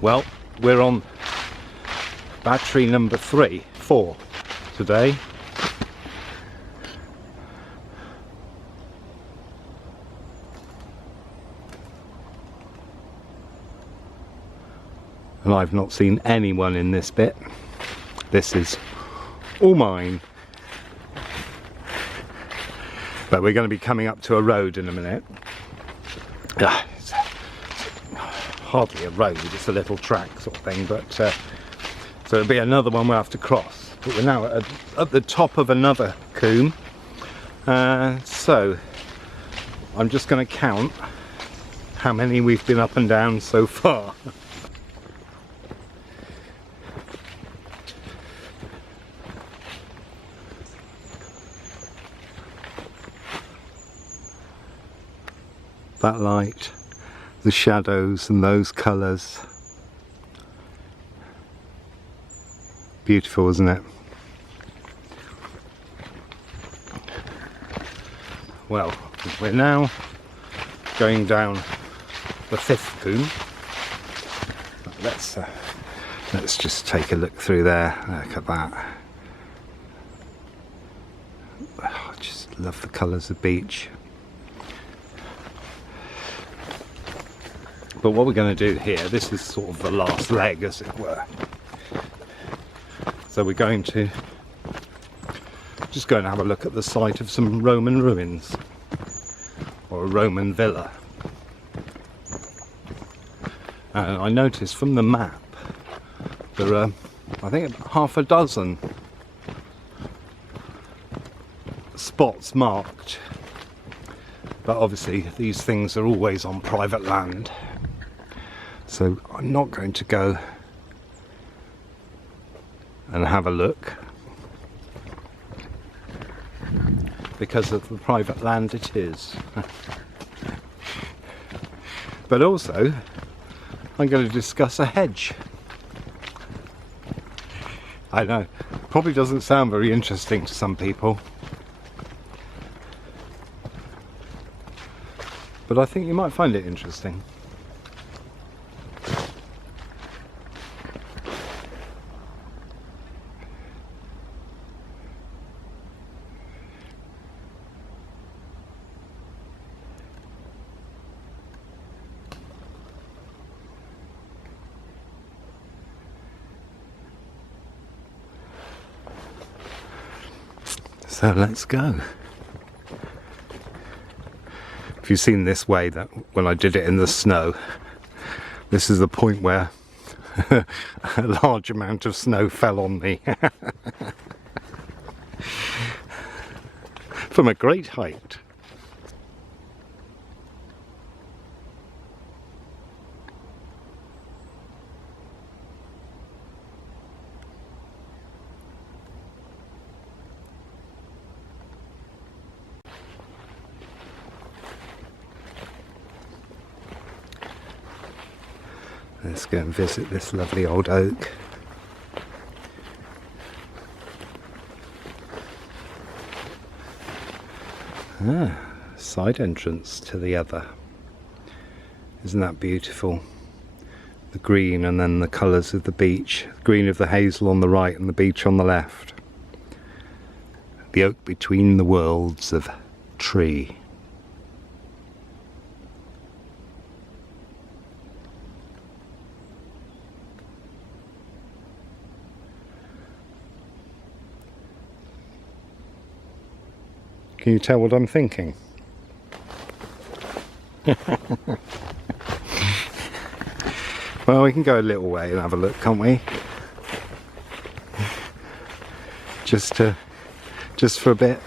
Well, we're on battery number 4 today. And I've not seen anyone in this bit. This is all mine. But we're going to be coming up to a road in a minute. It's hardly a road, it's a little track sort of thing, but so it'll be another one we'll have to cross. But we're now at the top of another coombe. So I'm just going to count how many we've been up and down so far. That light, the shadows and those colours. Beautiful, isn't it? Well, we're now going down the 5th coombe. Let's just take a look through there. Look at that. Oh, I just love the colours of beach. But what we're going to do here, this is sort of the last leg, as it were. So we're going to just go and have a look at the site of some Roman ruins, or a Roman villa. And I noticed from the map there are, I think, half a dozen spots marked. But obviously these things are always on private land. So I'm not going to go and have a look because of the private land it is. But also I'm going to discuss a hedge. I know, probably doesn't sound very interesting to some people, but I think you might find it interesting. So let's go. If you've seen this way, that when I did it in the snow, this is the point where a large amount of snow fell on me from a great height. Let's go and visit this lovely old oak. Side entrance to the other. Isn't that beautiful? The green and then the colours of the beach. The green of the hazel on the right and the beach on the left. The oak between the worlds of tree. Can you tell what I'm thinking? Well, we can go a little way and have a look, can't we? Just for a bit.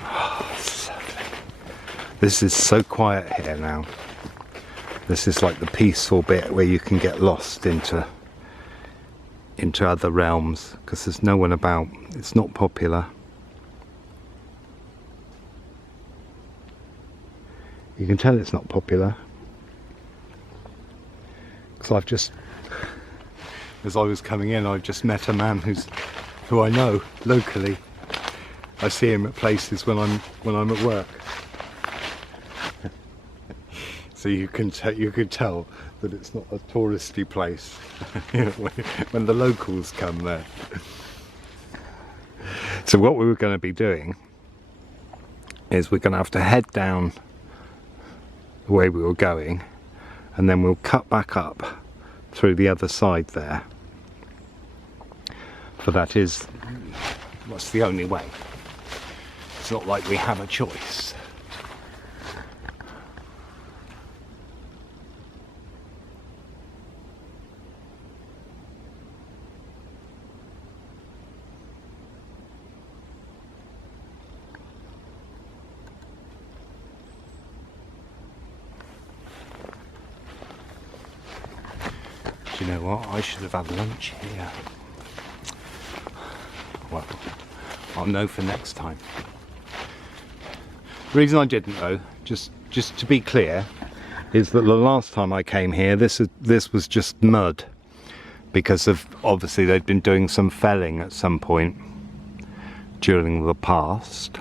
Oh, it's lovely. This is so quiet here now. This is like the peaceful bit where you can get lost into other realms, because there's no one about. It's not popular. You can tell it's not popular because I've just, as I was coming in, I've just met a man who I know locally. I see him at places when I'm at work. so you can tell that it's not a touristy place when the locals come there. So what we were going to be doing is we're going to have to head down the way we were going, and then we'll cut back up through the other side there. For that is what's the only way. It's not like we have a choice. Do you know what? I should have had lunch here. Well, I'll know for next time. The reason I didn't though, just to be clear, is that the last time I came here, this was just mud, because of obviously they'd been doing some felling at some point during the past.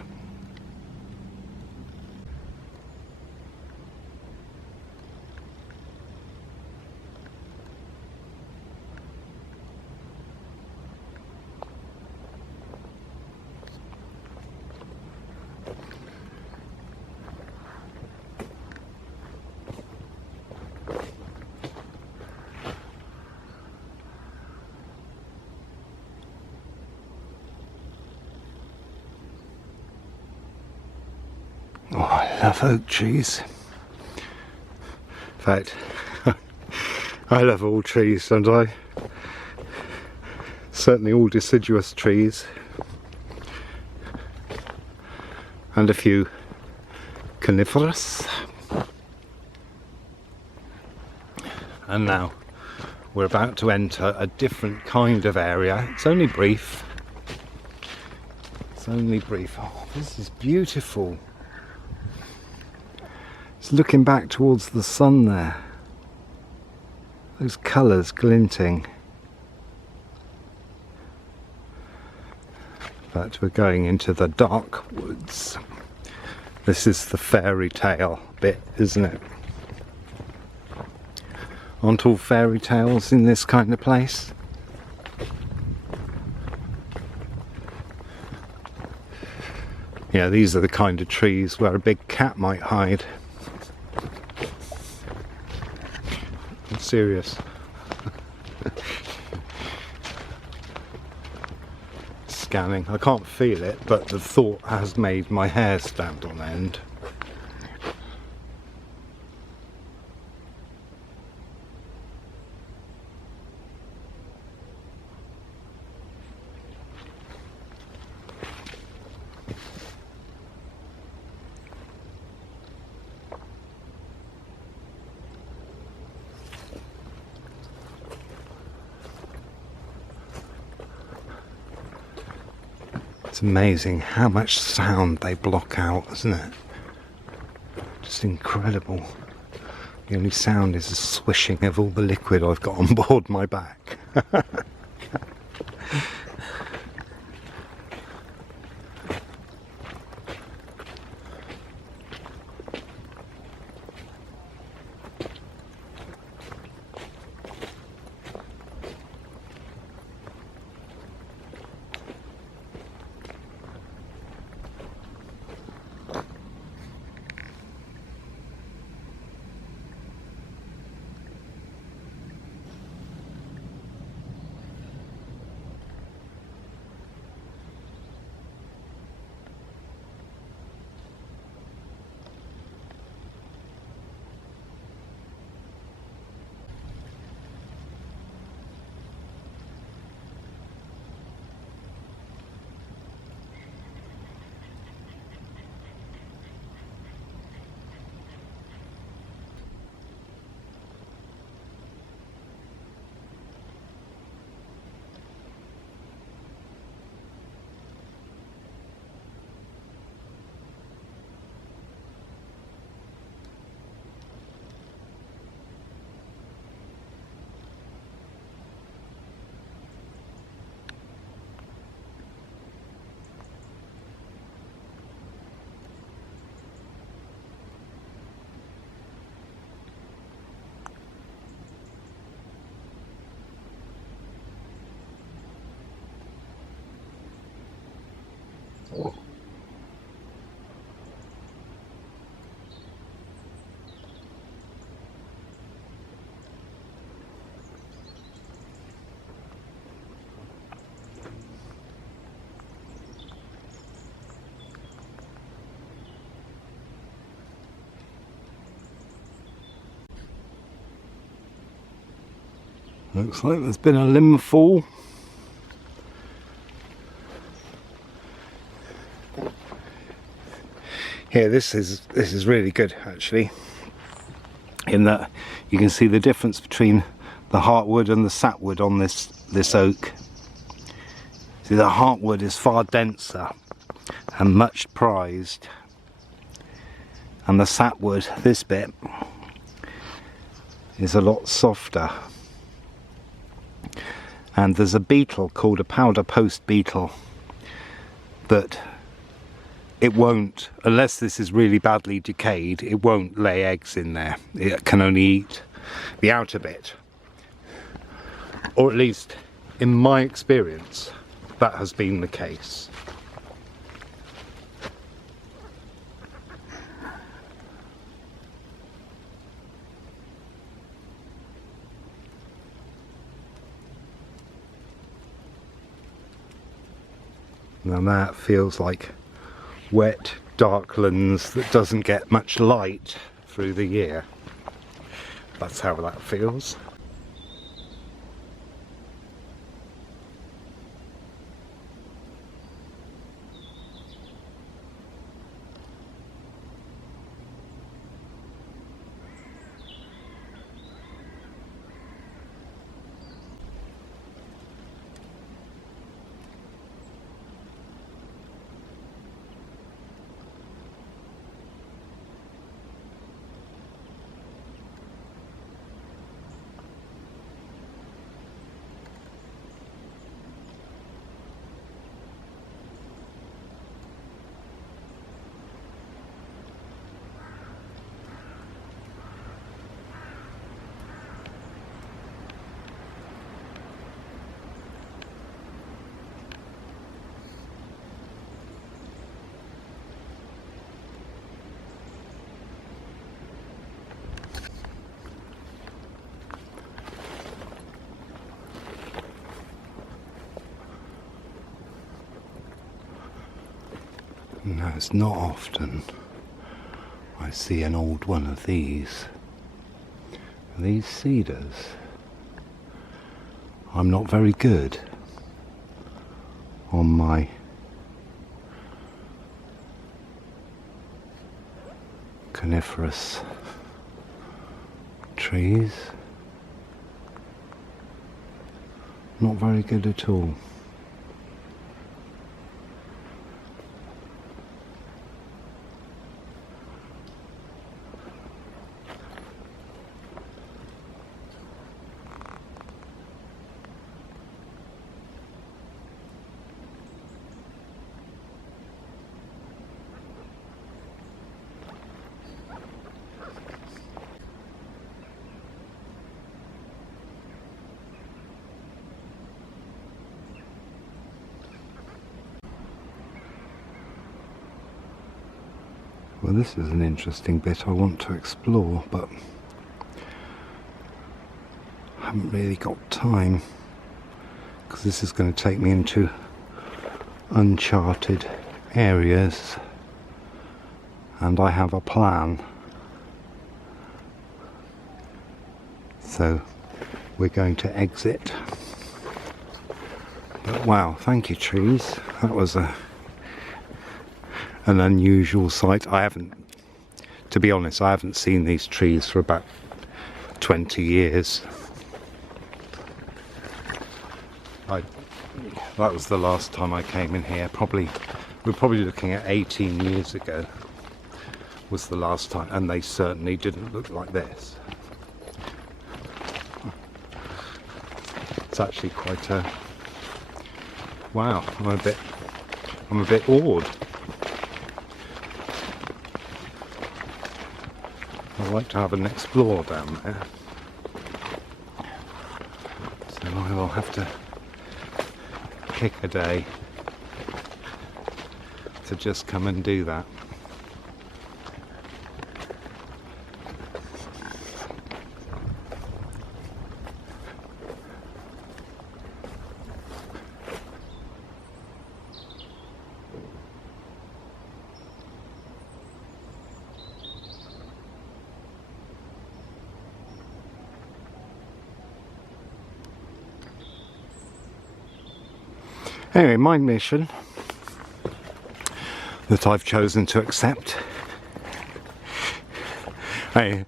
Oh, I love oak trees. In fact, I love all trees, don't I? Certainly all deciduous trees. And a few coniferous. And now we're about to enter a different kind of area. It's only brief. It's only brief. Oh, this is beautiful. It's looking back towards the sun there. Those colours glinting. But we're going into the dark woods. This is the fairy tale bit, isn't it? Aren't all fairy tales in this kind of place? Yeah, these are the kind of trees where a big cat might hide. I'm serious. Scanning. I can't feel it, but the thought has made my hair stand on end. It's amazing how much sound they block out, isn't it? Just incredible. The only sound is the swishing of all the liquid I've got on board my back. Looks like there's been a limb fall. Here, this is really good actually, in that you can see the difference between the heartwood and the sapwood on this oak. See, the heartwood is far denser and much prized, and the sapwood, this bit, is a lot softer. And there's a beetle called a powder post beetle that it won't, unless this is really badly decayed, it won't lay eggs in there. It can only eat the outer bit. Or at least, in my experience, that has been the case. Now that feels like wet, dark lands that doesn't get much light through the year. That's how that feels. No, it's not often I see an old one of these. These cedars. I'm not very good on my coniferous trees. Not very good at all. Well, this is an interesting bit I want to explore, but I haven't really got time, because this is going to take me into uncharted areas, and I have a plan. So we're going to exit. But wow, thank you trees. That was an unusual sight. To be honest, I haven't seen these trees for about 20 years. That was the last time I came in here. We're probably looking at 18 years ago was the last time, and they certainly didn't look like this. It's actually quite a wow. I'm a bit awed. I'd like to have an explore down there, so I will have to pick a day. to just come and do that. Anyway, my mission that I've chosen to accept. Hey,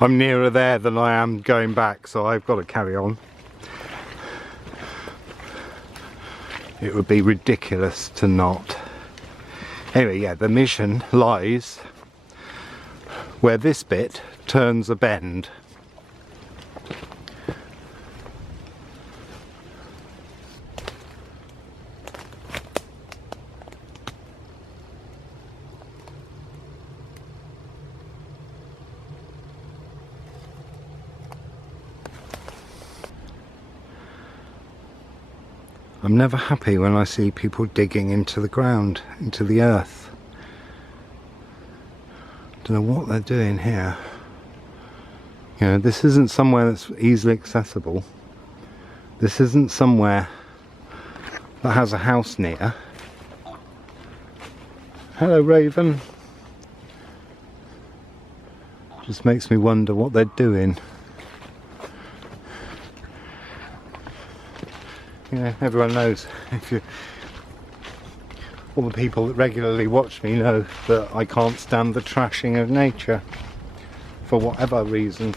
I'm nearer there than I am going back, so I've got to carry on. It would be ridiculous to not. Anyway, yeah, the mission lies where this bit turns a bend. I'm never happy when I see people digging into the ground, into the earth. Don't know what they're doing here. You know, this isn't somewhere that's easily accessible. This isn't somewhere that has a house near. Hello, Raven. Just makes me wonder what they're doing. You know, everyone knows, all the people that regularly watch me know that I can't stand the trashing of nature for whatever reason.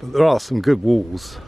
But there are some good walls.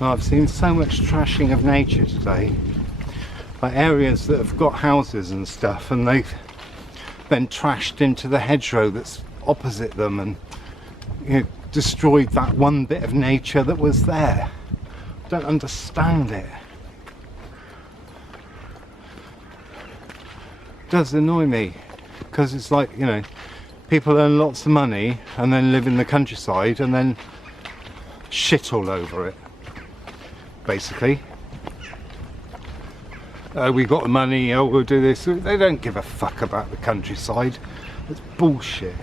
I've seen so much trashing of nature today, like areas that have got houses and stuff, and they've then trashed into the hedgerow that's opposite them, and you know, destroyed that one bit of nature that was there. I don't understand it. It does annoy me, because it's like, you know, people earn lots of money and then live in the countryside and then shit all over it. Basically, we got the money, oh we'll do this. They don't give a fuck about the countryside. It's bullshit.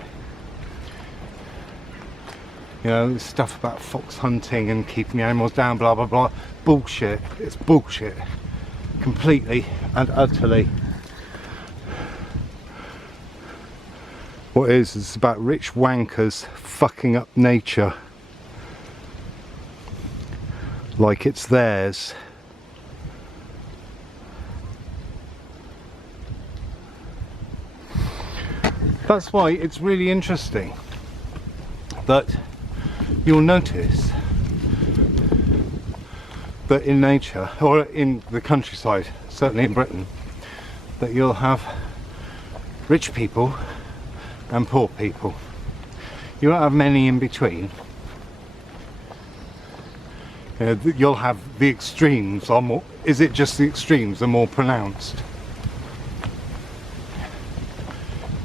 You know, stuff about fox hunting and keeping the animals down, blah blah blah. Bullshit. It's bullshit. Completely and utterly. What it is, it's about rich wankers fucking up nature like it's theirs. That's why it's really interesting that you'll notice that in nature, or in the countryside, certainly in Britain, that you'll have rich people and poor people. You won't have many in between. You'll have the extremes are more, is it just the extremes are more pronounced?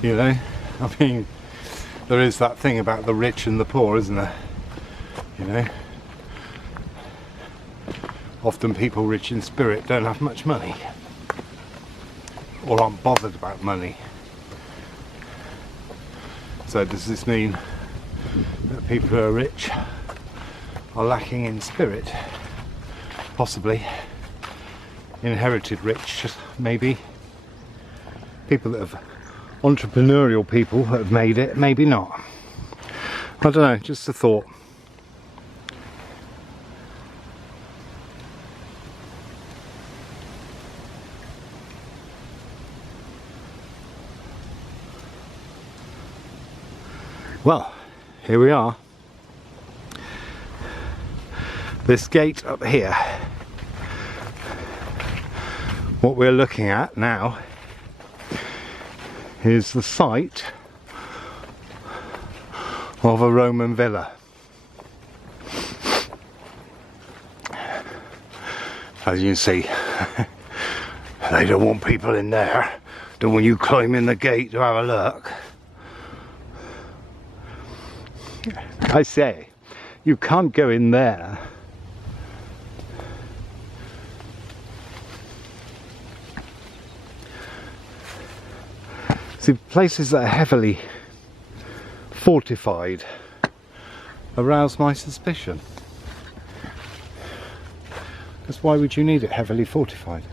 You know, I mean, there is that thing about the rich and the poor, isn't there? You know, often people rich in spirit don't have much money, or aren't bothered about money. So does this mean that people who are rich are lacking in spirit? Possibly. Inherited rich, maybe. People that have, entrepreneurial people that have made it, maybe not. I don't know, just a thought. Well, here we are. This gate up here. What we're looking at now is the site of a Roman villa. As you can see, they don't want people in there. Don't want you climbing the gate to have a look. I say, you can't go in there. See, places that are heavily fortified arouse my suspicion. Because why would you need it heavily fortified?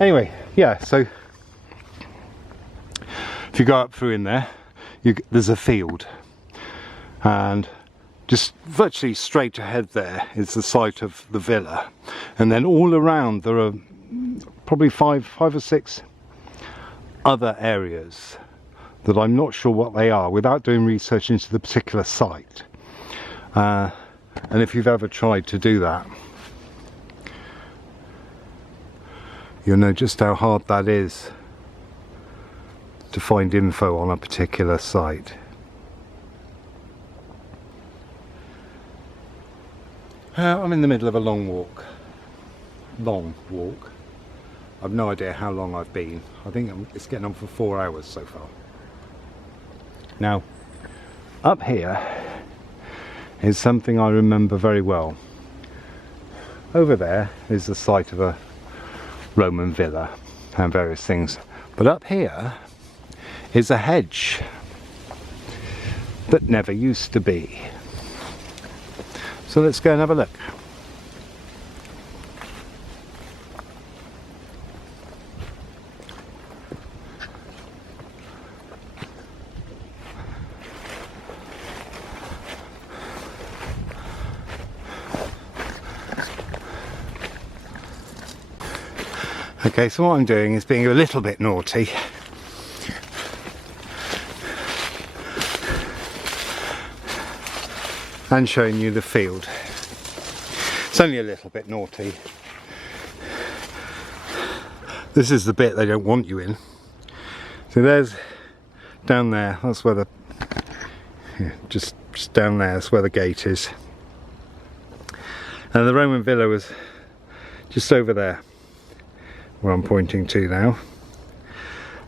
Anyway, yeah, so if you go up through in there, there's a field. And just virtually straight ahead there is the site of the villa, and then all around there are probably five or six other areas that I'm not sure what they are without doing research into the particular site. And if you've ever tried to do that, you'll know just how hard that is to find info on a particular site. I'm in the middle of a long walk. I've no idea how long I've been. I think it's getting on for 4 hours so far. Now, up here is something I remember very well. Over there is the site of a Roman villa and various things. But up here is a hedge that never used to be. So let's go and have a look. Okay, so what I'm doing is being a little bit naughty. And showing you the field. It's only a little bit naughty. This is the bit they don't want you in. So there's down there, that's where the just down there, that's where the gate is. And the Roman villa was just over there, where I'm pointing to now.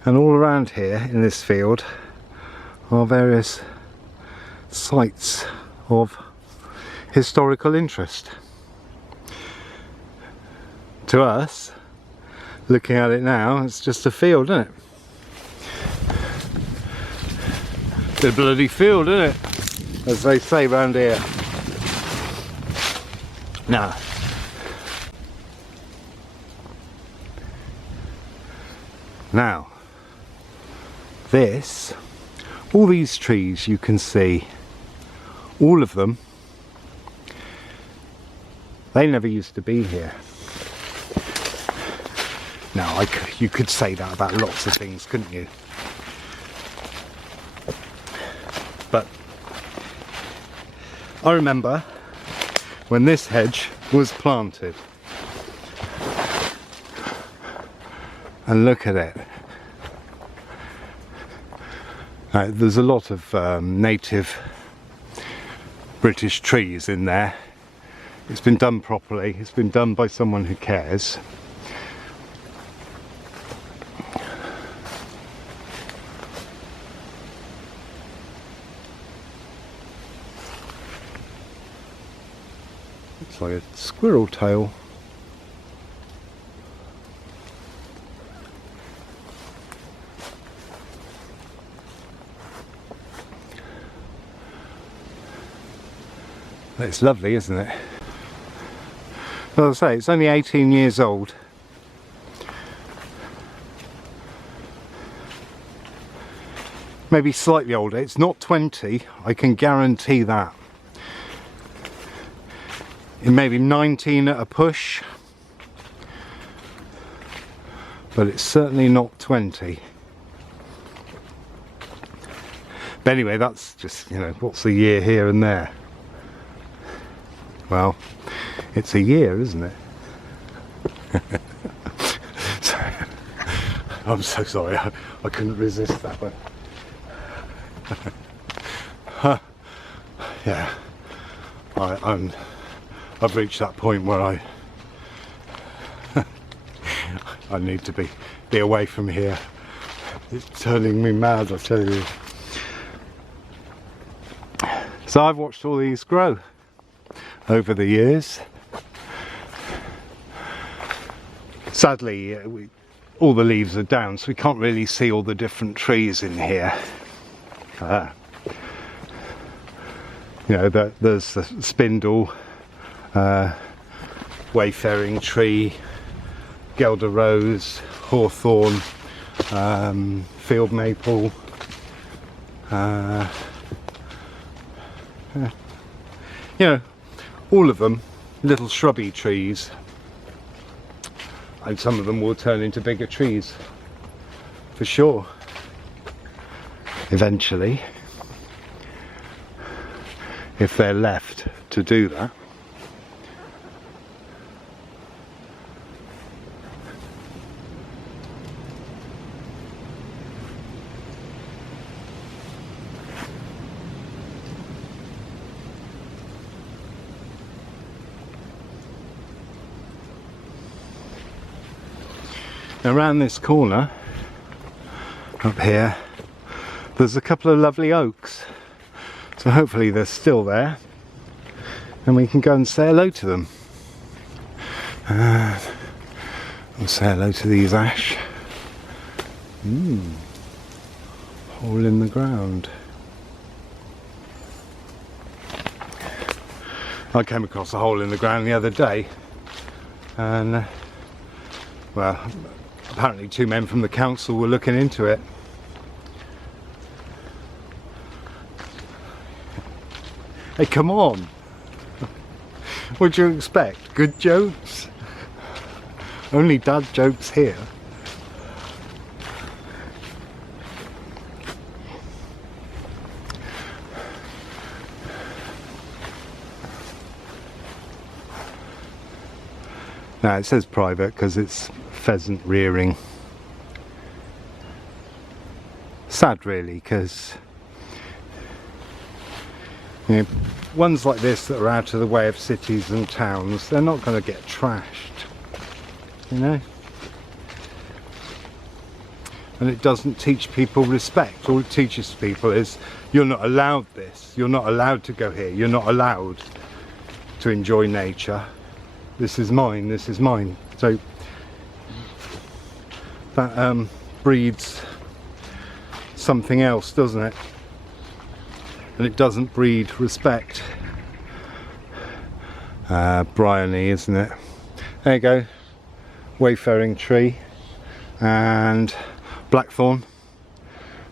And all around here in this field are various sites of historical interest. To us, looking at it now, it's just a field, isn't it? It's a bloody field, isn't it? As they say round here. Now, this, all these trees you can see, all of them, they never used to be here. Now, you could say that about lots of things, couldn't you? But I remember when this hedge was planted. And look at it. There's a lot of native British trees in there. It's been done properly. It's been done by someone who cares. Looks like a squirrel tail. It's lovely, isn't it? As I say, it's only 18 years old. Maybe slightly older. It's not 20, I can guarantee that. It may be 19 at a push, but it's certainly not 20. But anyway, that's just, you know, what's a year here and there? Well, it's a year, isn't it? So, I'm so sorry, I couldn't resist that one. Yeah, I've reached that point where I need to be away from here. It's turning me mad, I tell you. So I've watched all these grow over the years. Sadly, all the leaves are down, so we can't really see all the different trees in here. You know, there's the spindle, wayfaring tree, Guelder rose, hawthorn, field maple, you know, all of them little shrubby trees, and some of them will turn into bigger trees for sure eventually, if they're left to do that. Around this corner up here there's a couple of lovely oaks, so hopefully they're still there and we can go and say hello to them. We'll say hello to these ash. Hole in the ground. I came across a hole in the ground the other day, and well, apparently two men from the council were looking into it. Hey, come on! What do you expect? Good jokes? Only dad jokes here. Now it says private because it's pheasant rearing. Sad really, because you know, ones like this that are out of the way of cities and towns, they're not going to get trashed, you know. And it doesn't teach people respect. All it teaches people is you're not allowed this, you're not allowed to go here, you're not allowed to enjoy nature. This is mine, this is mine. So that breeds something else, doesn't it? And it doesn't breed respect. Bryony, isn't it? There you go. Wayfaring tree and blackthorn,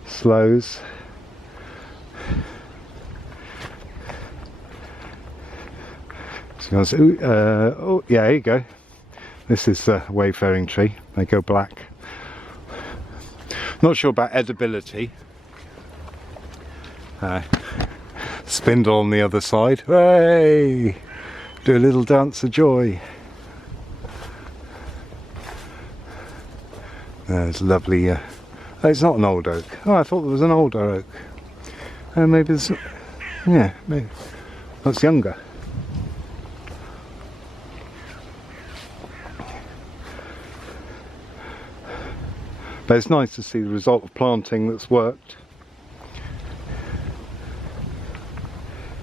sloes. Oh yeah, here you go. This is a wayfaring tree. They go black. Not sure about edibility. Spindle on the other side. Hey! Do a little dance of joy. There's lovely. Oh, it's not an old oak. Oh, I thought there was an older oak. Maybe there's. Yeah, maybe that's younger. But it's nice to see the result of planting that's worked.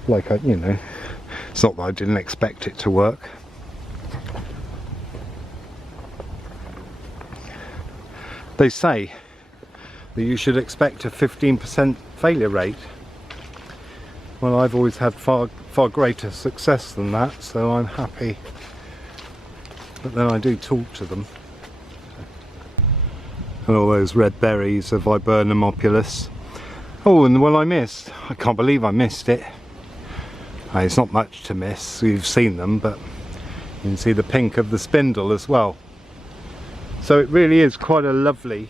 Like, you know, It's not that I didn't expect it to work. They say that you should expect a 15% failure rate. Well, I've always had far greater success than that, so I'm happy. But then I do talk to them. And all those red berries of Viburnum. Oh, and the one I missed. I can't believe I missed it. It's not much to miss. You've seen them, but you can see the pink of the spindle as well. So it really is quite a lovely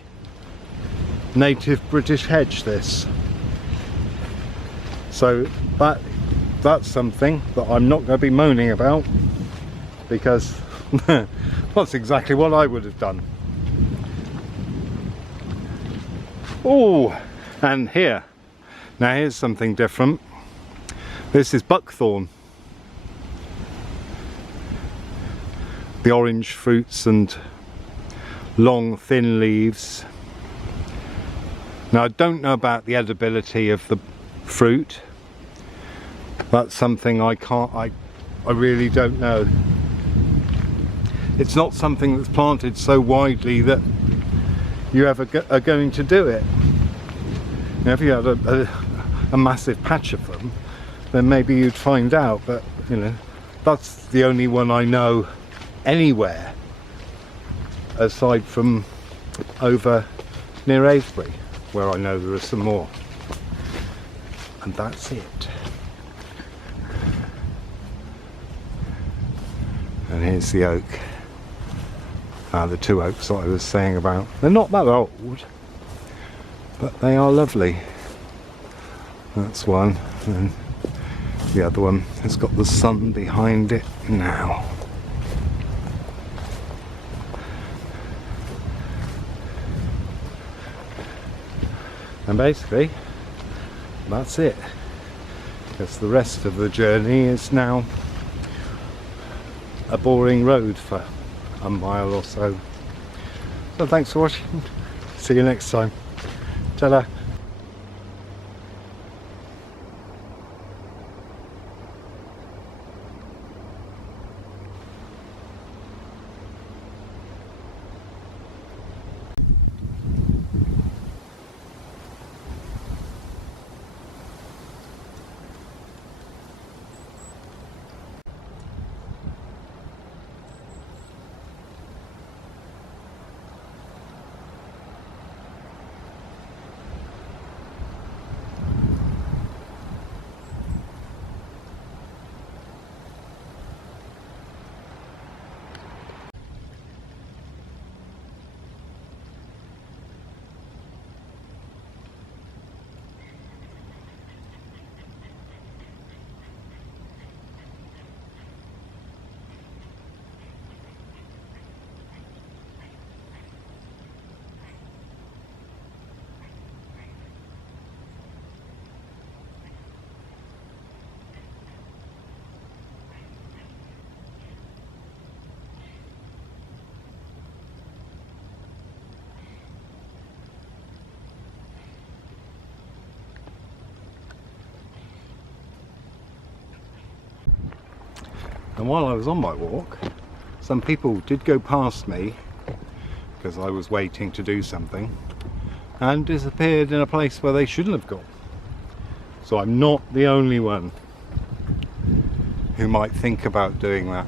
native British hedge, this. So that's something that I'm not going to be moaning about, because that's exactly what I would have done. Oh, and here, now here's something different. This is buckthorn. The orange fruits and long thin leaves. Now I don't know about the edibility of the fruit. That's something I really don't know. It's not something that's planted so widely that you ever are going to do it. Now, if you had a massive patch of them, then maybe you'd find out, but you know, that's the only one I know anywhere aside from over near Avebury, where I know there are some more. And that's it. And here's the oak. The two oaks that I was saying about. They're not that old, but they are lovely. That's one, and the other one has got the sun behind it now. And basically, that's it. Because the rest of the journey is now a boring road for a mile or so. So thanks for watching. See you next time. Ta-da. And while I was on my walk, some people did go past me because I was waiting to do something and disappeared in a place where they shouldn't have gone. So I'm not the only one who might think about doing that.